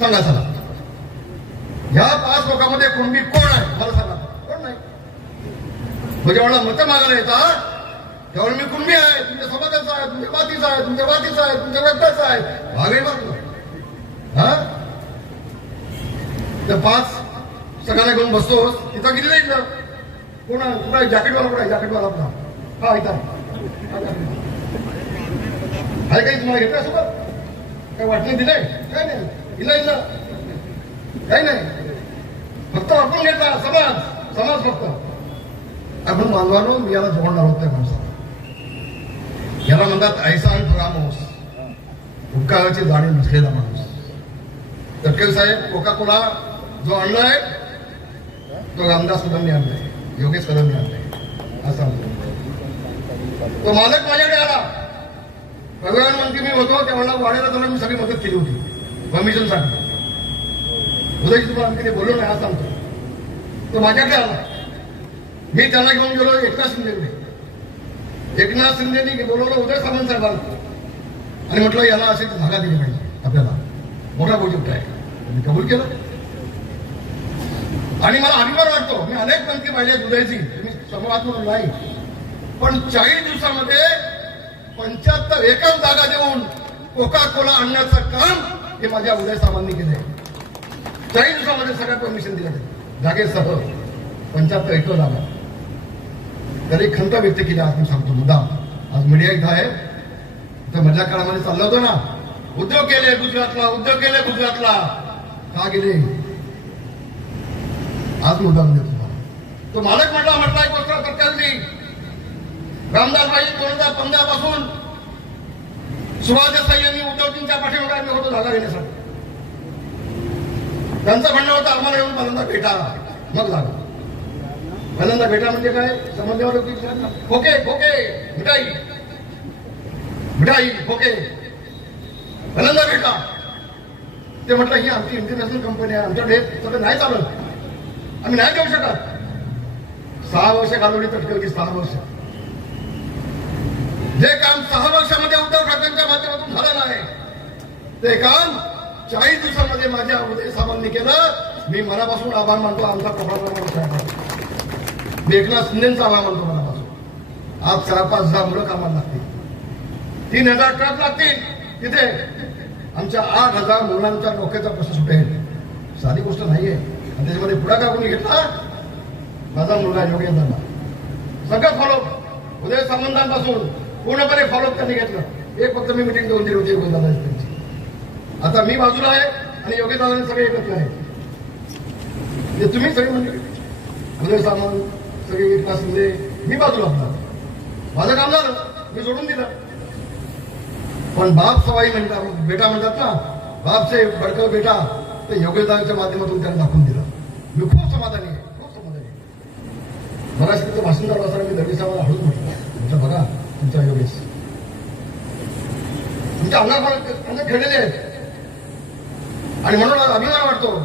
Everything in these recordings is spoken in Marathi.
सांगा चला या पाच लोकांमध्ये कुणबी कोण आहे? मला सांगा. कोण नाही? म्हणजे मला मतं मागायला येतात त्यावेळी मी कुणबी आहे? तुमच्या समाजाचा आहे तुमच्या मातीचा आहे तुमच्या मातीचा आहे तुमच्या रक्ताचा आहे. भागे मागलो हा? त्या पाच सगळ्यांना घेऊन बसतोस तिथं किती नाही कोण कुठं आहे? जॅकेटवाला कुठं आहे? जॅकेटवाला आपला. हा इथं आहे. काही तुम्हाला घेतलं सोबत काय वाटलं दिलंय काय नाही. इला इला काही नाही फक्त आपण घेतला समाज समाज फक्त आपण मानवानो मी याला जोडणार होत त्या माणसाला याला म्हणतात ऐसा आणि फरा उपकाराची जाणीव नसलेला माणूस तटकेल साहेब कोका कोला जो आणलाय तो रामदास कदमने आणलाय योगेश कदमने आणलाय असा तो मालक माझ्याकडे आला प्रधानमंत्री मी होतो त्यावेळेला वाड्याला त्याला मी सगळी मदत केली होती परमिशन सांगतो. उदयची तुम्हाला आम्ही बोललो नाही आज सांगतो. तो माझ्याकडे आला. मी त्याला घेऊन गेलो एकनाथ शिंदेकडे. एकनाथ शिंदेनी बोलवलं उदय सामंत साहेबांना. आणि म्हटलं याला असे धागा दिली पाहिजे आपल्याला. मोठा प्रोजेक्ट आहे. मी कबूल केलं. आणि मला अभिमान वाटतो. मी अनेक मंत्री पाहिले उदयची. मी समूहात म्हणून नाही. पण चाळीस दिवसामध्ये पंच्याहत्तर एकर जागा देऊन कोका कोला आणण्याचं काम हे माझ्या उदय साहेबांनी केले चाळीस दिवसामध्ये सगळ्या परमिशन दिल्या जागेसह पंचाहत्तर एकर झाला तरी खंत व्यक्त केली आज मी सांगतो मुद्दाम. आज मीडिया इथं आहे. तर मधल्या काळामध्ये चाललं होतं ना. उद्योग केले गुजरातला उद्योग केले गुजरातला. का गेले? आज मुद्दाम देतो तुम्हाला. तो मालक म्हटला म्हटला एक गोष्ट रामदास भाई दोन हजार पंधरा पासून सुभाष देसाई यांनी उद्योगींच्या पाठीमागे आम्ही होतो जागा घेण्यासाठी त्यांचं म्हणणं होतं आम्हाला येऊन पहिल्यांदा भेटा. मग जागा पहिल्यांदा भेटा म्हणजे काय? समजल्यावर खोके खोके मिठाई. मिठाई खोके. पहिल्यांदा भेटा. ते म्हटलं ही आमची इंटरनॅशनल कंपनी आहे. आमच्याकडे सगळं नाही चालत. आम्ही नाही देऊ शकत. सहा वर्ष घालवली तटकरची सहा वर्ष. जे काम सहा वर्षामध्ये उद्धव ठाकरेंच्या माध्यमातून झालं नाही ते काम चाळीस दिवसामध्ये माझ्या उदय सामान्य केलं. मी मनापासून आभार मानतो. आमचा कोकणाचा एकनाथ शिंदेचा आभार मानतो मनापासून. आज चार पाच हजार मुलं कामाला लागतील. तीन हजार ट्रक लागतील. तिथे आमच्या आठ हजार मुलांच्या डोक्याचा प्रश्न सुटेल. साधी गोष्ट नाहीये. आणि त्याच्यामध्ये पुढाकार कोणी घेतला? माझा मुलगा योगेश दादा सगळं फॉलो उदय संबंधांपासून पूर्णपणे फॉलो त्यांनी घेतलं. एक फक्त मी मिटिंग घेऊन दिली होती योगेश दादा त्यांची. आता मी बाजूला आहे आणि योगेश दादा सगळे एकत्र आहे. ते तुम्ही सगळे म्हणजे उदय सामंत सगळे एकनाथ शिंदे मी बाजूला असणार माझं काम झालं मी सोडून दिलं. पण बाप सवाई म्हणतात बेटा म्हणतात ना बापचे बडकं बेटा ते योगेदाराच्या माध्यमातून त्यांना दाखवून दिलं. मी खूप समाधानी आहे खूप समाधानी आहे. बराच तिथं भाषण झालं असताना मी दगडी साहेबांना हळूच म्हटलं तुमचा बघा तुमचा योगेश ते अंगावर अंग खेळलेले आहेत. आणि म्हणून अभिमान वाटतो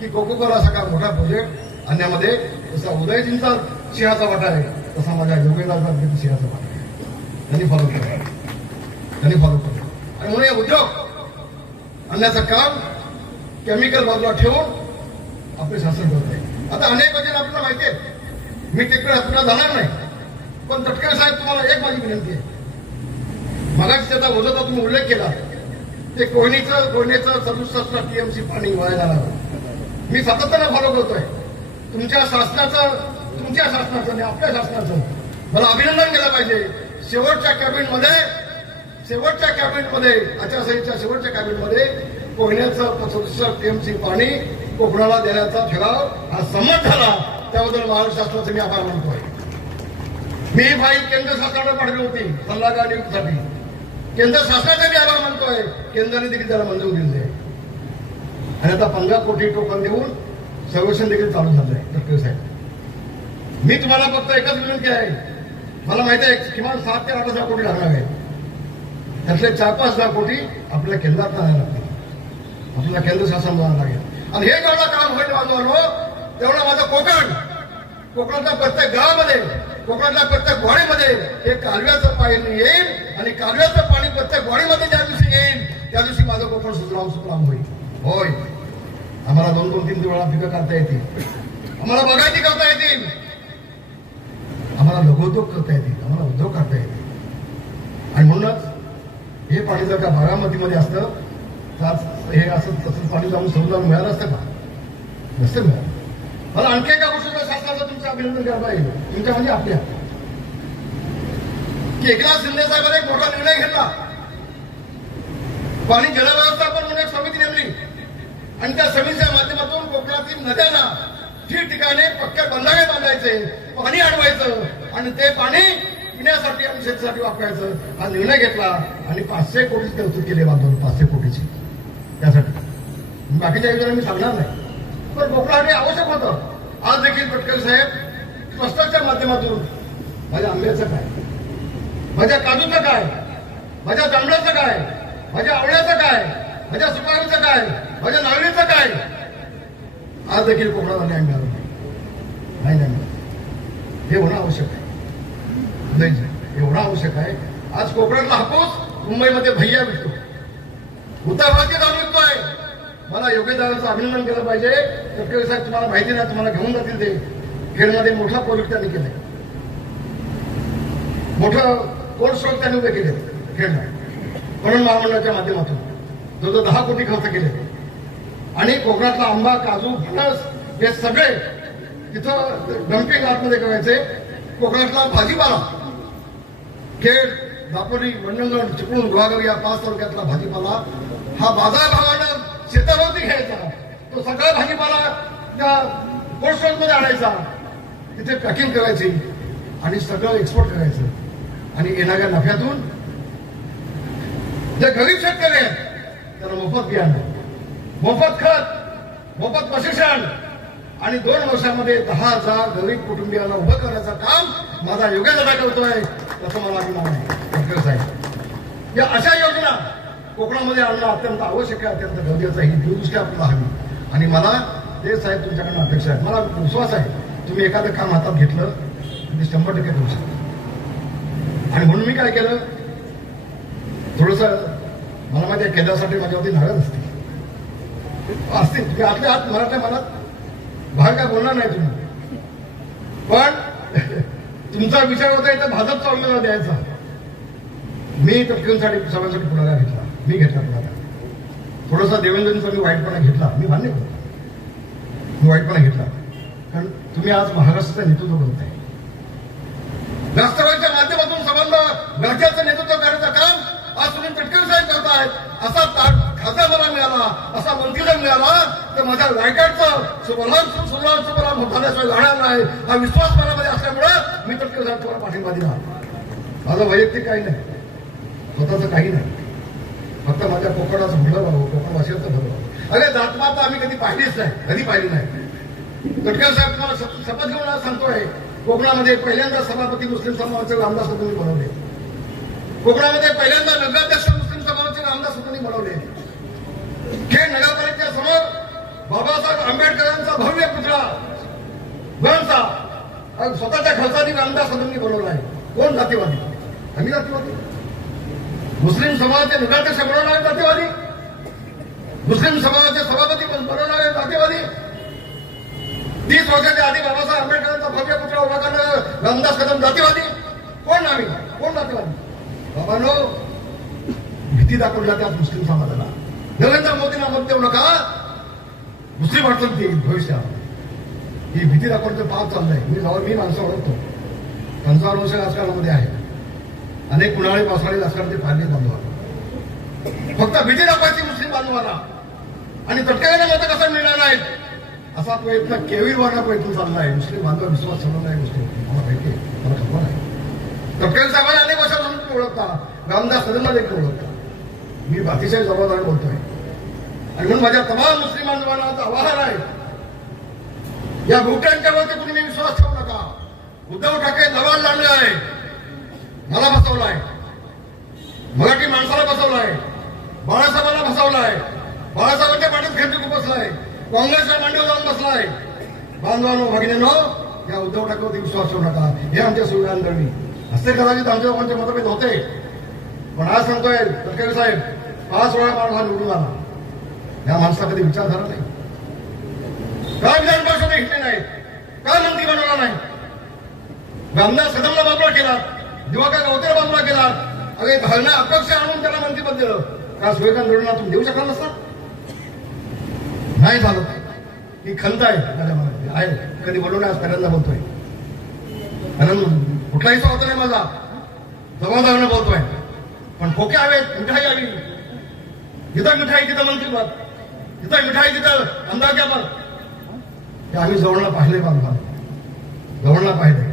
की कोकोकोला असा मोठा प्रोजेक्ट आणण्यामध्ये जसा उदयजींचा सिंहाचा वाटा आहे तसा माझ्या योगेदारचा सिंहाचा वाटा आहे. त्यांनी फॉलो केला. त्यांनी फॉलो केला. आणि म्हणून हे उद्योग आणण्याचं काम केमिकल बाजूला ठेवून आपले शासन करत आहे. आता अनेक वजन आपल्याला माहिती आहे. मी तिकडे आपल्याला जाणार नाही. पण तटकरे साहेब तुम्हाला एक माझी विनंती आहे. मगाशी त्याचा ओझोचा तुम्ही उल्लेख केला. ते कोयनीचं कोयनेचं सदुसष्ट टीएमसी पाणी वाया जाणार मी सातत्यानं फॉलो करतोय. तुमच्या शासनाचं तुमच्या शासनाचं आणि आपल्या शासनाचं. मला अभिनंदन केलं पाहिजे. शेवटच्या कॅबिनेटमध्ये शेवटच्या कॅबिनेटमध्ये आचारसंहितेच्या शेवटच्या कॅबिनेटमध्ये कोयण्याचं सदुसष्ट टीएमसी पाणी कोकणाला देण्याचा ठराव हा संमत झाला. त्याबद्दल महाराष्ट्र शासनाचे मी आभार मानतोय. मी फाईल केंद्र शासनाने पाठवली होती सल्लागार नियुक्तीसाठी केंद्र शासनाचा मी आभार मानतोय केंद्राने देखील त्याला मंजूर दिली आहे. आणि आता पंधरा कोटी टोकन देऊन सर्वेक्षण देखील चालू झालंय डॉक्टर साहेब. मी तुम्हाला फक्त एकच विनंती आहे. मला माहिती आहे किमान सात ते आठ हजार कोटी लागणार आहे त्यातले चार पाच हजार कोटी आपल्या केंद्रात आणायला लागतील. आपल्याला केंद्र शासन जाणार लागेल. आणि हे जेवढं काम होईल बाजूवर तेवढा माझा कोकण. कोकणातल्या प्रत्येक गावामध्ये कोकणातल्या प्रत्येक घोडीमध्ये हे कालव्याचं पाणी येईल आणि कालव्याचं पाणी प्रत्येक घोडीमध्ये ज्या दिवशी येईल त्या दिवशी माझं कोकण सुजलाम सुफलाम होईल. होय. आम्हाला दोन दोन तीन वेळा पिकं काढता येतील. आम्हाला बघायची करता येतील. आम्हाला लघुद्योग करता येतील. आम्हाला उद्योग करता येतील. आणि म्हणूनच हे पाणी जर का बारामतीमध्ये असतं तर हे असं तसं पाणी जाऊन समजावून मिळालं असतं का? नसतं मिळालं. मला आणखी एका गोष्टीला शासनाचं तुमचं अभिनंदन करायला पाहिजे. तुमच्या म्हणजे आपल्या. की एकनाथ शिंदे साहेबांनी एक मोठा निर्णय घेतला. पाणी जलव्यवस्थापन म्हणून एक समिती नेमली. आणि त्या समितीच्या माध्यमातून कोकणातील नद्यांना ठिकठिकाणी पक्क्या बंधारे बांधायचे पाणी अडवायचं आणि ते पाणी पिण्यासाठी आणि शेतीसाठी वापरायचं. हा निर्णय घेतला आणि पाचशे कोटीची तरतूद केली बांधून पाचशे कोटीची. त्यासाठी. बाकीच्या योजना मी सांगणार नाही. पण कोकणासाठी आवश्यक होतं. आज देखील पटकरी साहेब ट्रस्टाच्या माध्यमातून माझ्या आंब्याचं काय? माझ्या काजूचं काय? माझ्या जांभळाचं काय? माझ्या आवळ्याचं काय? माझ्या सुपारीचं काय? माझ्या नारळीचं काय? आज देखील कोकणाला न्याय मिळाला नाही. नाही मिळाला. हे होणं आवश्यक आहे. उदयजी, हे होणं आवश्यक आहे. आज कोकणातला हापूस मुंबईमध्ये भैया विकतो. उत्तरभारतीय जाऊन आहे मला योग्य दादाचं अभिनंदन केलं पाहिजे. तटकरे साहेब तुम्हाला माहिती नाही तुम्हाला घेऊन जातील ते. खेळमध्ये मोठा प्रोजेक्ट त्यांनी केलाय. मोठं कोल्ड स्टोर त्यांनी उभे केले खेळ म्हणून महामंडळाच्या माध्यमातून. जवळजवळ दहा कोटी खर्च केले. आणि कोकणातला आंबा काजू फणस हे सगळे तिथं डम्पिंग आतमध्ये करायचे. कोकणातला भाजीपाला. खेड दापोली मंडणगड चिपळूण गुहागर या पाच तालुक्यातला भाजीपाला. हा बाजारभावानं शेतावरती घ्यायचा. तो सगळा भाजीपाला त्या कोल्ड स्टोरमध्ये आणायचा. तिथे पॅकिंग करायची आणि सगळं एक्सपोर्ट करायचं. आणि येणाऱ्या नफ्यातून जे गरीब शेतकरी आहेत त्यांना मोफत बियाणं मोफत खत मोफत प्रशिक्षण आणि दोन वर्षामध्ये दहा हजार गरीब कुटुंबियांना उभं करण्याचं काम माझा योग्य दादा करतोय त्याचं मला अभिमान आहे. डॉक्टर साहेब. या अशा योग कोकणामध्ये आणणं अत्यंत आवश्यक आहे अत्यंत गरजेचं आहे. ही दूरदृष्टी आपल्याला हवी आणि मला ते साहेब तुमच्याकडनं अपेक्षा आहे मला विश्वास आहे तुम्ही एखादं काम हातात घेतलं तुम्ही शंभर टक्के करू शकता. आणि म्हणून मी काय केलं थोडस मला माझ्या केंद्रासाठी माझ्यावरती नाराज असतील असतील तुम्ही आतल्या आत मराठ्या मनात बाहेर काय बोलणार नाही तुम्ही. पण तुमचा विचार होता इथं भाजपचा उमेदवार द्यायचा. मी तटकरीसाठी सर्वांसाठी पुढाकार घेतला. मी घेतला पुढाकार थोडासा देवेंद्रचा मी वाईटपणा घेतला. मी मान्य करतो. मी वाईटपणा घेतला. कारण तुम्ही आज महाराष्ट्राचं नेतृत्व करताय राष्ट्रवादीच्या माध्यमातून संबंध राज्याचं नेतृत्व करण्याचं काम आज सुनील तटकरे साहेब करतायत असा ता- खासदार मला मिळाला. असा मंत्रीला मिळाला तर माझ्या रायगडचं सुबलाम सुबलाम मला होताल्याशिवाय जाणार नाही. हा विश्वास मनामध्ये असल्यामुळं मी तटकरे साहेब तुम्हाला पाठिंबा दिला. माझं वैयक्तिक काही नाही. स्वतःचं काही नाही. फक्त माझ्या कोकणाचं भलं व्हावं कोकण भाषेचं भलं व्हावं अरे जातपात आम्ही कधी पाहिलीच नाही कधी पाहिली नाही. तटकर साहेब तुम्हाला शपथ घेऊन सांगतोय कोकणामध्ये पहिल्यांदा सभापती मुस्लिम समाजाचे रामदास स्वतंत्र बनवले. कोकणामध्ये पहिल्यांदा नगराध्यक्ष मुस्लिम समाजाचे रामदास स्वतंत्र बनवले. खेड नगरपालिकेच्या समोर बाबासाहेब आंबेडकरांचा भव्य पुतळा ग्रंथा स्वतःच्या खर्चाने रामदास स्वतंत्र बनवला आहे. कोण जातीवादी? आम्ही जातीवादी. मुस्लिम समाजाचे नगराध्यक्ष बनवणारे जातीवादी. मुस्लिम समाजाचे सभापती बन- बनवणारे जातीवादी. तीस वर्षाच्या आधी बाबासाहेब आंबेडकरांचा भव्य पुत्र उभा करणं रामदास कदम जातीवादी. कोण आम्ही? कोण जातीवादी? बाबानो भीती दाखवली जाते आज मुस्लिम समाजाला. नरेंद्र मोदींना मत देऊ नका. मुस्लिम अडचण ती भविष्यात ही भीती दाखवण्याचं पाप चाललंय. मी जवळ मी माणसं ओळखतो. पंचावन्न वर्ष राजकारणामध्ये आहे. अनेक उन्हाळी पावसाळी राजकारण ते पाहिले बांधवाला फक्त भीती दाखवायची मुस्लिम बांधवाला आणि प्रत्येकाने मत कसं मिळणार नाही असा प्रयत्न केविलवाना प्रयत्न चालला आहे. मुस्लिम बांधव विश्वास ठेवला नाही गोष्टी मला माहिती आहे. मला खबर नाही तटकेल साहेबांना अनेक वर्षापासून तुम्ही ओळखता. रामदास सदनला देखील ओळखता. मी बाकीच्या जबाबदारी बोलतोय. आणि म्हणून माझ्या तमाम मुस्लिम बांधवांना आता आवाहन आहे. या भूटांच्यावरती कुणी विश्वास ठेवू नका. उद्धव ठाकरे दबाव लावले आहे मला बसवलाय. मराठी माणसाला बसवलाय. बाळासाहेबांना बसवलाय. बाळासाहेबांच्या पाठीत खिडकी बसलाय. काँग्रेसच्या मांडीवर जाऊन बसलाय. बांधवानो भगिनीनो या उद्धव ठाकरेवरती विश्वास ठेवू नका. हे आमच्या सुविधान दळवी कदाचित आमच्या लोकांचे मतभेद होते. पण आज सांगतोय तटकरे साहेब पाच वेळा माणूस हा निवडून आला. या माणसाला कधी विचार झाला नाही. का विधान परिषद घेतले नाही? का मंत्री बनवला नाही? आमदार सदमला बाजूला केला. दिवाकर गवतेला बाजूला केला अरे भावना अपक्ष आणून त्याला मंत्रीपद दिलं का सूर्यकांत धोरणा तुम्ही देऊ शकला नसता? नाही झालं. ही खंत आहे आहे. कधी बोलवणे आज पहिल्यांदा बोलतोय. कारण कुठलाही स्वार्थ नाही माझा. जबाबदारीनं बोलतोय. पण खोके हवेत मिठाई हवी. जिथं मिठाई तिथं मंत्रीपद जिथं मिठाई तिथं आमदारक्यापद हे आम्ही जवळला पाहिले बांधला जवळला पाहिले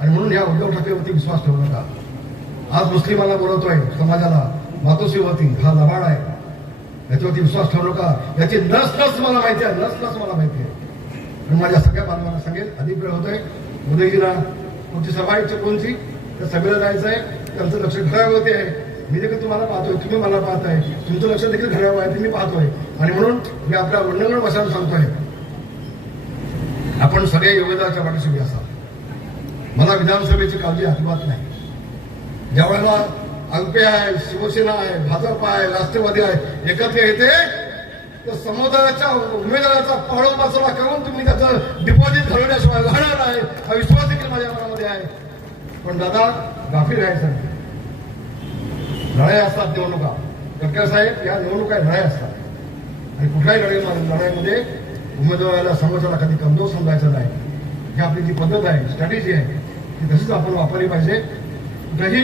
आणि म्हणून या उद्धव ठाकरेवरती विश्वास ठेवू नका. आज मुस्लिमांना बोलवतोय समाजाला मातोश्रीवरती हा लबाड आहे. याच्यावरती विश्वास ठेवू नका. याची नस नस मला माहिती आहे नस नस मला माहिती आहे. आणि माझ्या सगळ्या बांधवांना सांगेल अधिक होतोय. उदयजीला तुमची सभा आहे कोणची? तर सभेला जायचं आहे त्यांचं लक्ष घड्यावरती आहे. मी देखील तुम्हाला पाहतोय तुम्ही मला पाहताय. तुमचं लक्ष देखील घडावं आहे ते मी पाहतोय. आणि म्हणून मी आपल्या वंडगड बसायला सांगतोय. आपण सगळे योगदानाच्या पाठीशी उभे असाल. मला विधानसभेची काळजी अजिबात नाही. ज्या वेळेला अंके आहे शिवसेना आहे भाजप आहे राष्ट्रवादी आहे एकत्र येते तर समुदायाच्या उमेदवाराचा पाळो करून तुम्ही त्याचं डिपॉझिट घालवण्याशिवाय राहणार आहे हा विश्वास देखील माझ्या मनामध्ये आहे. पण दादा गाफी राहायचं नाही. लढाई असतात निवडणुका. डॉक्टर साहेब या निवडणुका लढाई असतात. आणि कुठल्याही लढाई लढाईमध्ये उमेदवाराला समाजाला कधी कमजोर समजायचं नाही. ही आपली जी पद्धत आहे स्ट्रॅटेजी आहे ती तशीच आपण वापरली पाहिजे. कुठेही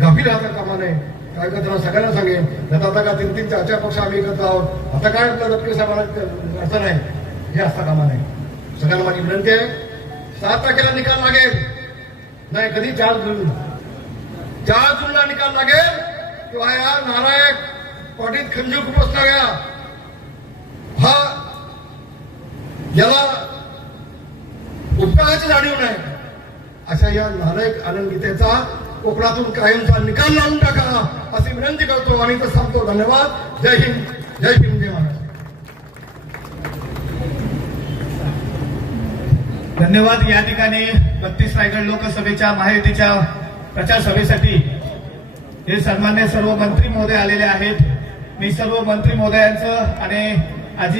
गाफील राहता कामा नये काय करताना सगळ्यांना सांगेन आता आता का तीन तीन चार चार पक्ष आम्ही एकत्र आहोत? आता काय नक्की डॉक्टर साहेबांना अर्थ नाही हे असता कामा नाही सगळ्यांना माझी विनंती आहे. सात तारखेला निकाल लागेल. नाही कधी? चार जून चार जूनला निकाल लागेल. किंवा या नारायक पाटीत खंजीर खुपसला गया हा याला उपकाराची जाणीव नाही. अशा या नालायक आनंदगीतेचा कोकणातून कायमचा निकाल लावून टाका अशी विनंती करतो आणि तर सांगतो धन्यवाद. जय हिंद. जय हिंद जय महाराज. धन्यवाद या ठिकाणी बत्तीस रायगड लोकसभेच्या महायुतीच्या प्रचार सभेसाठी हे सन्मान्य सर्व मंत्री महोदय आलेले आहेत. मी सर्व मंत्री महोदयांचं आणि आजी